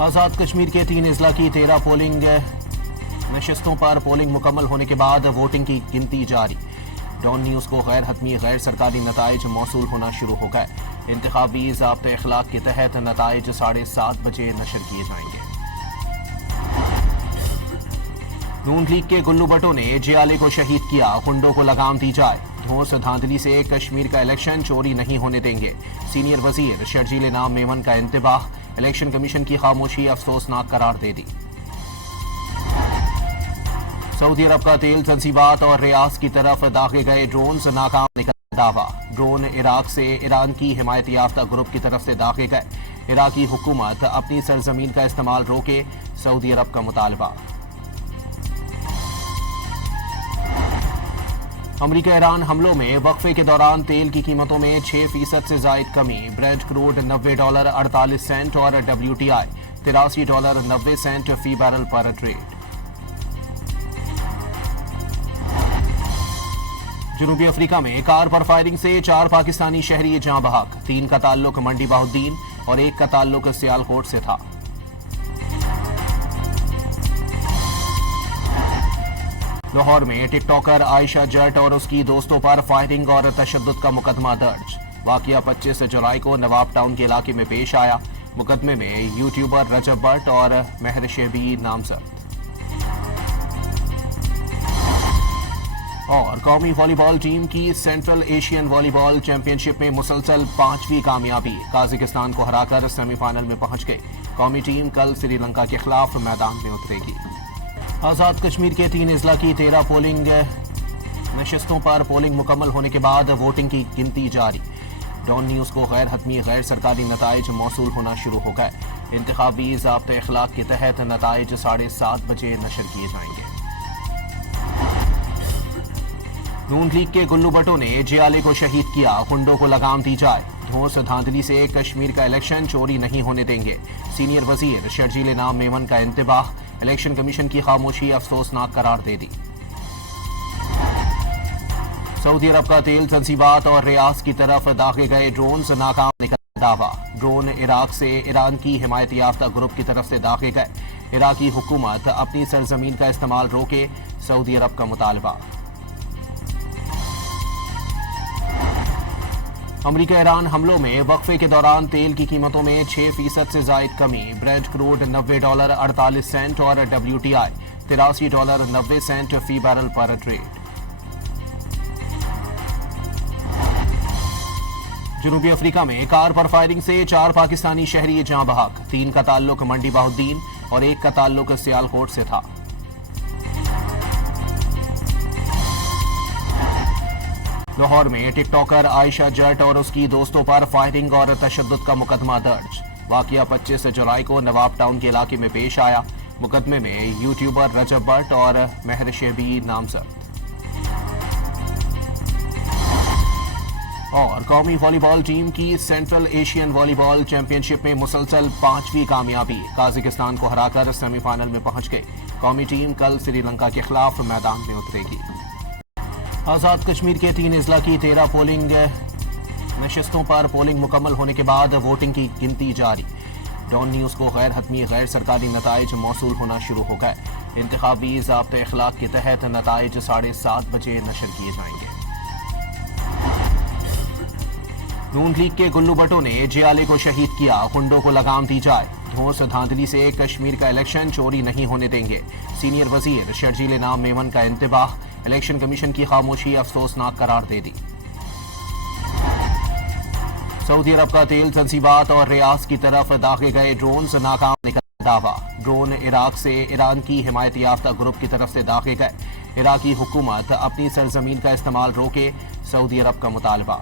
आज़ाद कश्मीर के 3 अजला की 13 पोलिंग नशस्तों पर पोलिंग मुकम्मल होने के बाद वोटिंग की गिनती जारी। डॉन न्यूज़ को गैर हतमी गैर सरकारी नताइज मौसूल होना शुरू हो गए। इंतखाबी ज़ाब्ते अखलाक के तहत नताइज 7:30 बजे नशर किए जाएंगे। नून लीग के गुल्लू भट्टो ने जियाले को शहीद किया, गुंडों को लगाम दी जाए। धौंस धांधली से कश्मीर का इलेक्शन चोरी नहीं होने देंगे। सीनियर वजीर शर्जील नाम मेमन का इंतबाह, इलेक्शन कमीशन की खामोशी अफसोसनाक करार दे दी। सऊदी अरब का तेल तंसीबात और रियाज की तरफ दागे गए ड्रोन नाकाम निकला दावा। ड्रोन इराक से ईरान की हिमायत याफ्ता ग्रुप की तरफ से दागे गए। इराकी हुकूमत अपनी सरजमीन का इस्तेमाल रोके, सऊदी अरब का मुतालबा। अमरीका ईरान हमलों में वक्फे के दौरान तेल की कीमतों में 6% से जायद कमी। ब्रेड क्रूड $90.48 और WTI $83.90 फी बैरल पर ट्रेड। जनूबी अफ्रीका में कार पर फायरिंग से 4 पाकिस्तानी शहरी जाँ बहक। 3 का ताल्लुक मंडी बाहुद्दीन और 1 का ताल्लुक सियालकोट से था। लाहौर में टिकटॉकर आयशा जट और उसकी दोस्तों पर फायरिंग और तशद्दुद का मुकदमा दर्ज। वाकया 25 जुलाई को नवाब टाउन के इलाके में पेश आया। मुकदमे में यूट्यूबर रजब भट्ट और महर शेबी नामजद। और कौमी वॉलीबॉल टीम की सेंट्रल एशियन वॉलीबॉल चैंपियनशिप में मुसलसल 5वीं कामयाबी। काजाकिस्तान को हराकर सेमीफाइनल में पहुंच गई। कौमी टीम कल श्रीलंका के खिलाफ मैदान में उतरेगी। आज़ाद कश्मीर के 3 अजला की 13 पोलिंग नशस्तों पर पोलिंग मुकम्मल होने के बाद वोटिंग की गिनती जारी। डॉन न्यूज़ को गैर हतमी गैर सरकारी नताइज मौसूल होना शुरू हो गए। इंतखाबी ज़ाब्ते अखलाक के तहत नताइज 7:30 बजे नशर किए जाएंगे। नून लीग के गुल्लू भट्टो ने जियाले को शहीद किया, गुंडों को लगाम दी जाए। धौंस धांधली से कश्मीर का इलेक्शन चोरी नहीं होने देंगे। सीनियर वजीर शर्जील नाम मेमन का इंतबाह, इलेक्शन कमीशन की खामोशी अफसोसनाक करार दे दी। सऊदी अरब का तेल तंसीबात और रियाज की तरफ दागे गए ड्रोन नाकाम निकला दावा। ड्रोन इराक से ईरान की हिमायत याफ्ता ग्रुप की तरफ से दागे गए। इराकी हुकूमत अपनी सरजमीन का इस्तेमाल रोके, सऊदी अरब का मुतालबा। अमरीका ईरान हमलों में वक्फे के दौरान तेल की कीमतों में 6% से जायद कमी। ब्रेड क्रूड $90.48 और WTI $83.90 फी बैरल पर ट्रेड। जनूबी अफ्रीका में कार पर फायरिंग से 4 पाकिस्तानी शहरी जाँ बहक। 3 का ताल्लुक मंडी बाहुद्दीन और 1 का ताल्लुक सियालकोट से था। लाहौर में टिकटॉकर आयशा जट और उसकी दोस्तों पर फायरिंग और तशद्दुद का मुकदमा दर्ज। वाकया 25 जुलाई को नवाब टाउन के इलाके में पेश आया। मुकदमे में यूट्यूबर रजब भट्ट और महर शेबी नामजद। और कौमी वॉलीबॉल टीम की सेंट्रल एशियन वॉलीबॉल चैंपियनशिप में मुसलसल 5वीं कामयाबी। काजाकिस्तान को हराकर सेमीफाइनल में पहुंच गई। कौमी टीम कल श्रीलंका के खिलाफ मैदान में उतरेगी। आज़ाद कश्मीर के 3 अजला की 13 पोलिंग नशस्तों पर पोलिंग मुकम्मल होने के बाद वोटिंग की गिनती जारी। डॉन न्यूज़ को गैर हतमी गैर सरकारी नताइज मौसूल होना शुरू हो गए। इंतखाबी ज़ाब्ते अखलाक के तहत नताइज 7:30 बजे नशर किए जाएंगे। नून लीग के गुल्लू भट्टो ने जियाले को शहीद किया, गुंडों को लगाम दी जाए। धौंस धांधली से कश्मीर का इलेक्शन चोरी नहीं होने देंगे। सीनियर वजीर शर्जील नाम मेमन का इंतबाह, इलेक्शन कमीशन की खामोशी अफसोसनाक करार दे दी। सऊदी अरब का तेल तंसीबात और रियाज की तरफ दागे गए ड्रोन नाकाम निकला दावा। ड्रोन इराक से ईरान की हिमायत याफ्ता ग्रुप की तरफ से दागे गए। इराकी हुकूमत अपनी सरजमीन का इस्तेमाल रोके, सऊदी अरब का मुतालबा।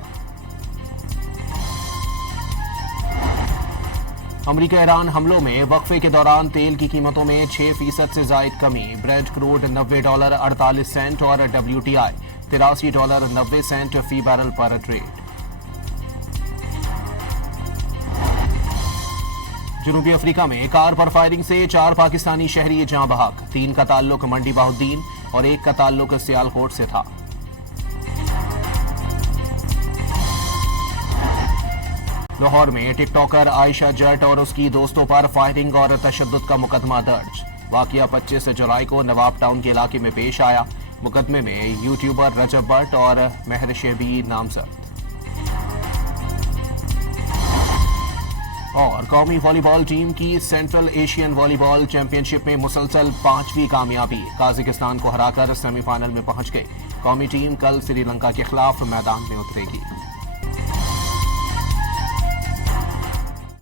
अमरीका ईरान हमलों में वक्फे के दौरान तेल की कीमतों में 6% से जायद कमी। ब्रेड क्रूड $90.48 और WTI $83.90 फी बैरल पर ट्रेड। जनूबी अफ्रीका में कार पर फायरिंग से 4 पाकिस्तानी शहरी जाँ बहक। 3 का ताल्लुक मंडी बाहुद्दीन और 1 का ताल्लुक सियालकोट से था। लाहौर में टिकटॉकर आयशा जट और उसकी दोस्तों पर फायरिंग और तशद्दुद का मुकदमा दर्ज। वाकया 25 जुलाई को नवाब टाउन के इलाके में पेश आया। मुकदमे में यूट्यूबर रजब भट्ट और महर शहबीर नामजद। और कौमी वॉलीबॉल टीम की सेंट्रल एशियन वॉलीबॉल चैंपियनशिप में मुसलसल 5वीं कामयाबी। काजाकिस्तान को हराकर सेमीफाइनल में पहुंच गई। कौमी टीम कल श्रीलंका के खिलाफ मैदान में उतरेगी।